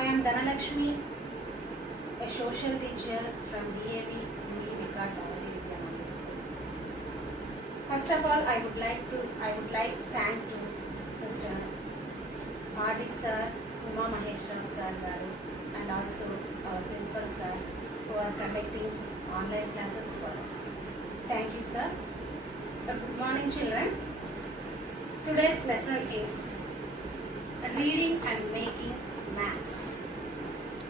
I am Dhanalakshmi, a social teacher from DAV Nilika Dharati Vidya Mandir School. First of all, I would like to thank to Mr. R.D. sir, Uma Maheshwaran sir garu, and also our principal sir who are conducting online classes for us. Thank you, sir. Good morning, children. Today's lesson is reading and making maps.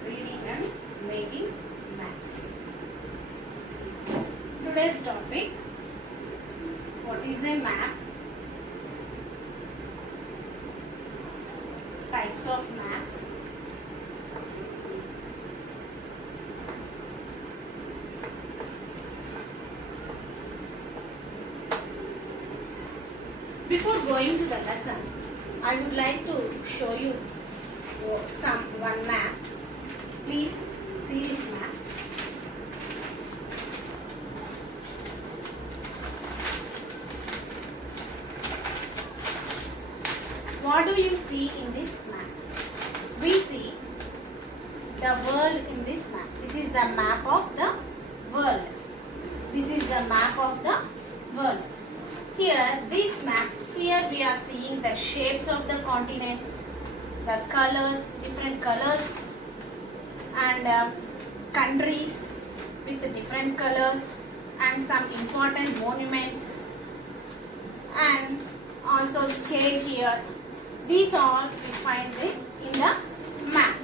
Reading and making maps. Today's topic: what is a map? Types of maps. Before going to the lesson, I would like to show you one map. Please see this map. What do you see in this map? We see the world in this map. This is the map of the world. This is the map of the world. Here, this map, here we are seeing the shapes of the continents, the colors, different colors, and countries with different colors, and some important monuments, and also scale here. These all we find in the map.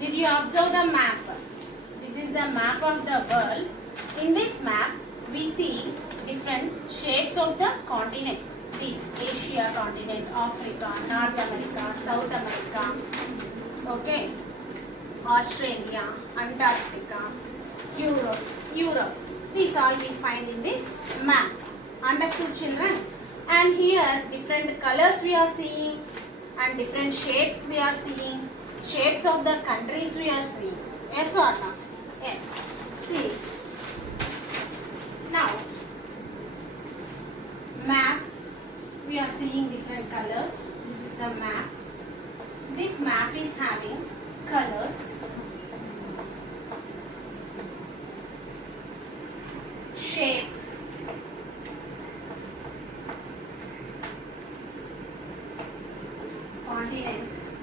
Did you observe the map? This is the map of the world. In this map, we see different shapes of the continents. This Asia continent, Africa, North America, South America, okay, Australia, Antarctica, Europe. These all we find in this map. Understood, children? And here different colors we are seeing and different shapes we are seeing. Shapes of the countries we are seeing. Yes or no? Yes. See. Now, map, we are seeing different colors. This is the map. This map is having colors, shapes, continents,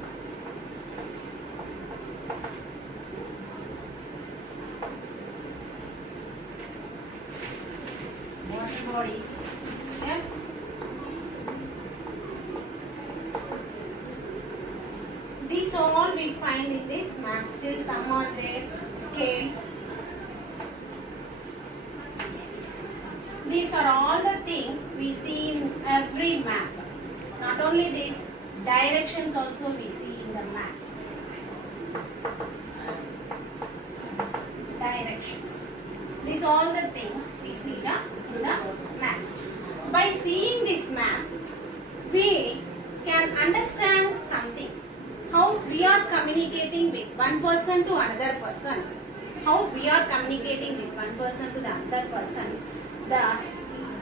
water bodies. Yes. These all we find in this map. Still some are there. Scale. These are all the things we see in every map. Not only these, directions also we see in the map. Directions. These all the things we see in the map. By seeing this map, we can understand something. How we are communicating with one person to another person. How we are communicating with one person to the other person.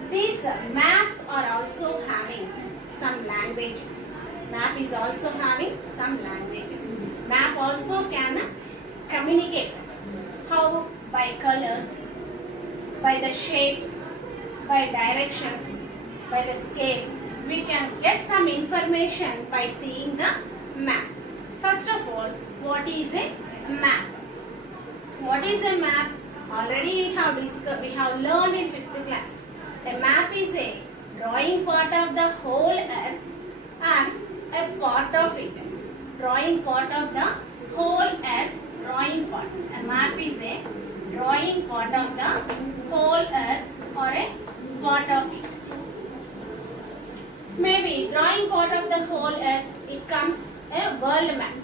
These maps are also having some languages. Map is also having some languages. Map also can communicate. How? By colors, by the shapes, by directions, by the scale. We can get some information by seeing the map. First of all, what is a map? What is a map? Already we have learned in 5th class. A map is a drawing part of the whole earth and a part of it. Drawing part of the whole earth, drawing part. A map is a drawing part of the whole earth or a part of it. Maybe drawing part of the whole earth, it comes a world map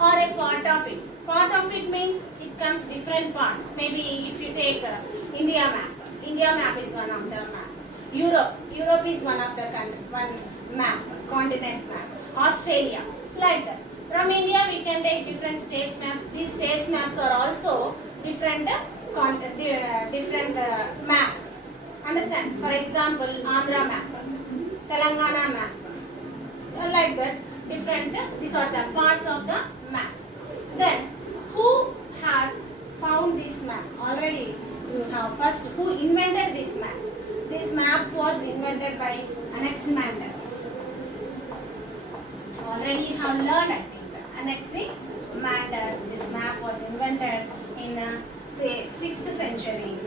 or a part of it. Part of it means it comes different parts. Maybe if you take India map. India map is one of the map. Europe is one of the one map, continent map. Australia, like that. From India we can take different states maps. These states maps are also different maps. Understand? For example, Andhra map, Telangana map, like that. Different. These are the parts of the maps. Then Anaxi Mandal. This map was invented in say 6th century.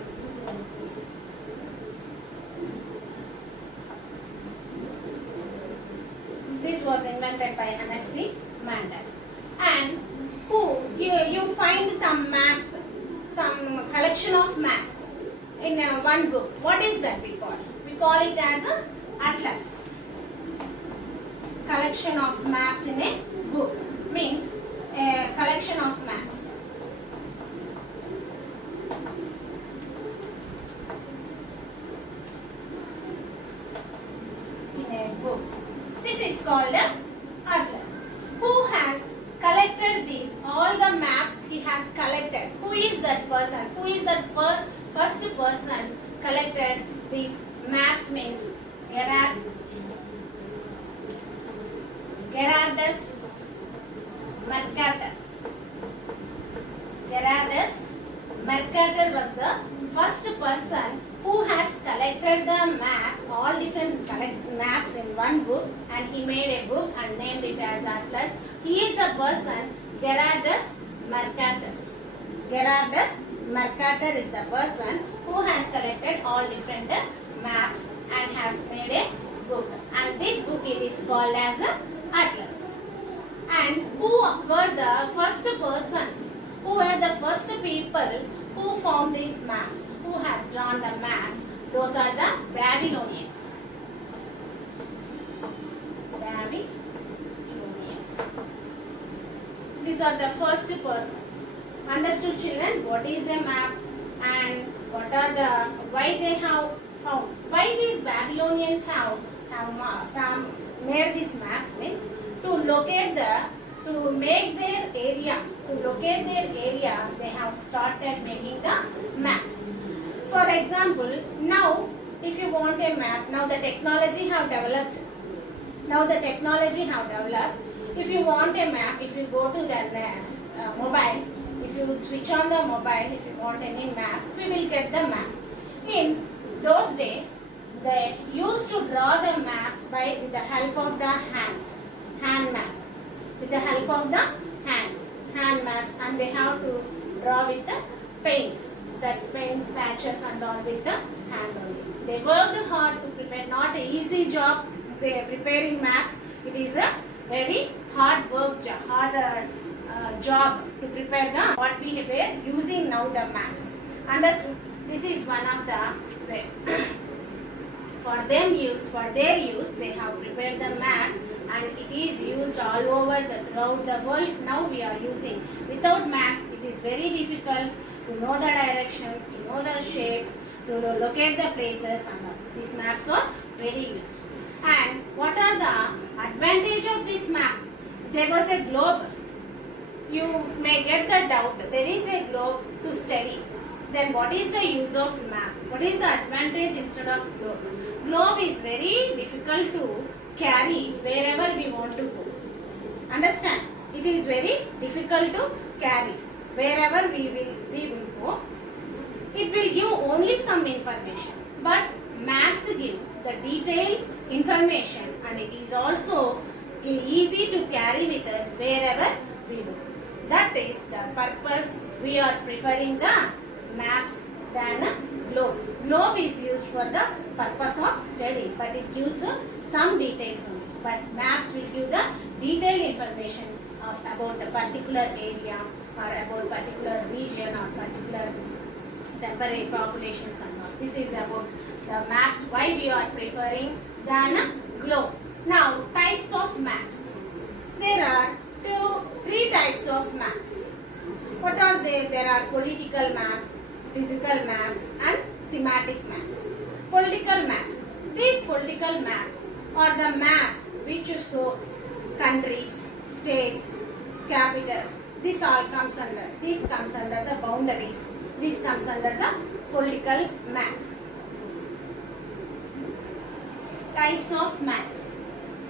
This was invented by Anaxi Mandal. And you find some maps, some collection of maps in one book. What is that we call? We call it as a atlas. Collection of maps in a book means a collection of maps. In a book. This is called a atlas. Who has collected these? All the maps he has collected. Who is that person? Who is that first person collected these maps means Gerardus Mercator. Gerardus Mercator was the first person who has collected the maps, all different maps in one book, and he made a book and named it as Atlas. He is the person Gerardus Mercator. Gerardus Mercator is the person who has collected all different maps and has made a book. And this book it is called as Atlas. And who were the first persons? Who were the first people who found these maps? Who has drawn the maps? Those are the Babylonians. Babylonians. These are the first persons. Understood, children? What is a map and what are the why they have found? Why these Babylonians have made these maps means to locate to make their area. To locate their area, they have started making the maps. For example, now if you want a map, now the technology have developed. If you want a map, if you go to the mobile, if you switch on the mobile, if you want any map, we will get the map. In those days, they used to draw the maps with the help of the hand maps. With the help of the hand maps, and they have to draw with the paints, patches and all with the hand only. They worked hard to prepare, not an easy job preparing maps. It is a very hard work, job to prepare what we were using now the maps. Understood? This is one of the way. For their use, they have prepared the maps and it is used all over throughout the world. Now we are using. Without maps, it is very difficult to know the directions, to know the shapes, to locate the places, and these maps are very useful. And what are the advantage of this map? There was a globe. You may get the doubt. There is a globe to study. Then what is the use of map? What is the advantage instead of globe? Globe is very difficult to carry wherever we want to go. Understand? It is very difficult to carry wherever we will go. It will give only some information, but maps give the detailed information, and it is also easy to carry with us wherever we go. That is the purpose we are preferring the maps than a globe. Globe is used for the purpose of study, but it gives some details only. But maps will give the detailed information about the particular area or about particular region or particular temperate populations and all. This is about the maps, why we are preferring than a globe. Now, types of maps. There are three types of maps. What are they? There are political maps, physical maps, and thematic maps. Political maps. These political maps are the maps which shows countries, states, capitals. This all comes under. This comes under the boundaries. This comes under the political maps. Types of maps.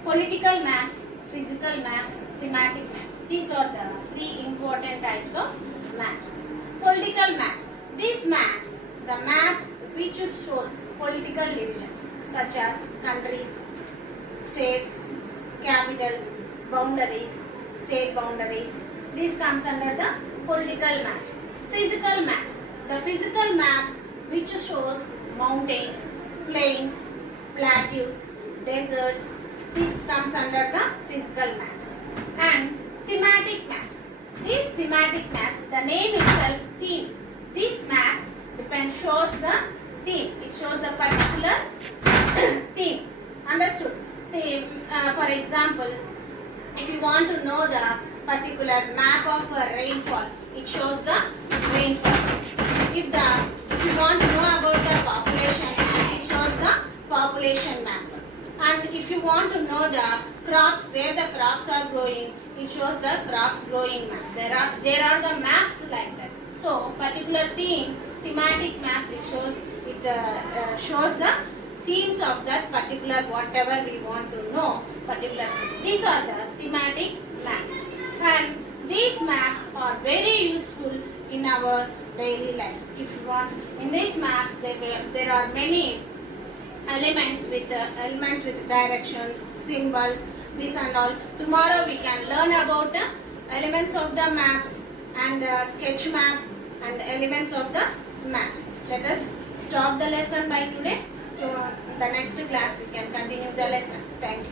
Political maps, physical maps, thematic maps. These are the three important types of maps. Political maps. These maps, the maps which shows political divisions such as countries, states, capitals, boundaries, state boundaries. This comes under the political maps. Physical maps. The physical maps which shows mountains, plains, plateaus, deserts. This comes under the physical maps. And thematic maps. These thematic maps, the name itself, theme. These maps shows the theme. It shows the particular theme. Understood? For example, if you want to know the particular map of rainfall, it shows the rainfall. If you want to know about the population, it shows the population map. And if you want to know the crops, where the crops are growing, it shows the crops growing map. There are the maps like that. So particular theme, thematic maps, it shows the themes of that particular whatever we want to know particular thing. These are the thematic maps, and these maps are very useful in our daily life. If you want, in these maps there are many elements with directions, symbols, this and all. Tomorrow we can learn about the elements of the maps and the sketch map and the elements of the maps. Let us stop the lesson by today. To the next class we can continue the lesson. Thank you.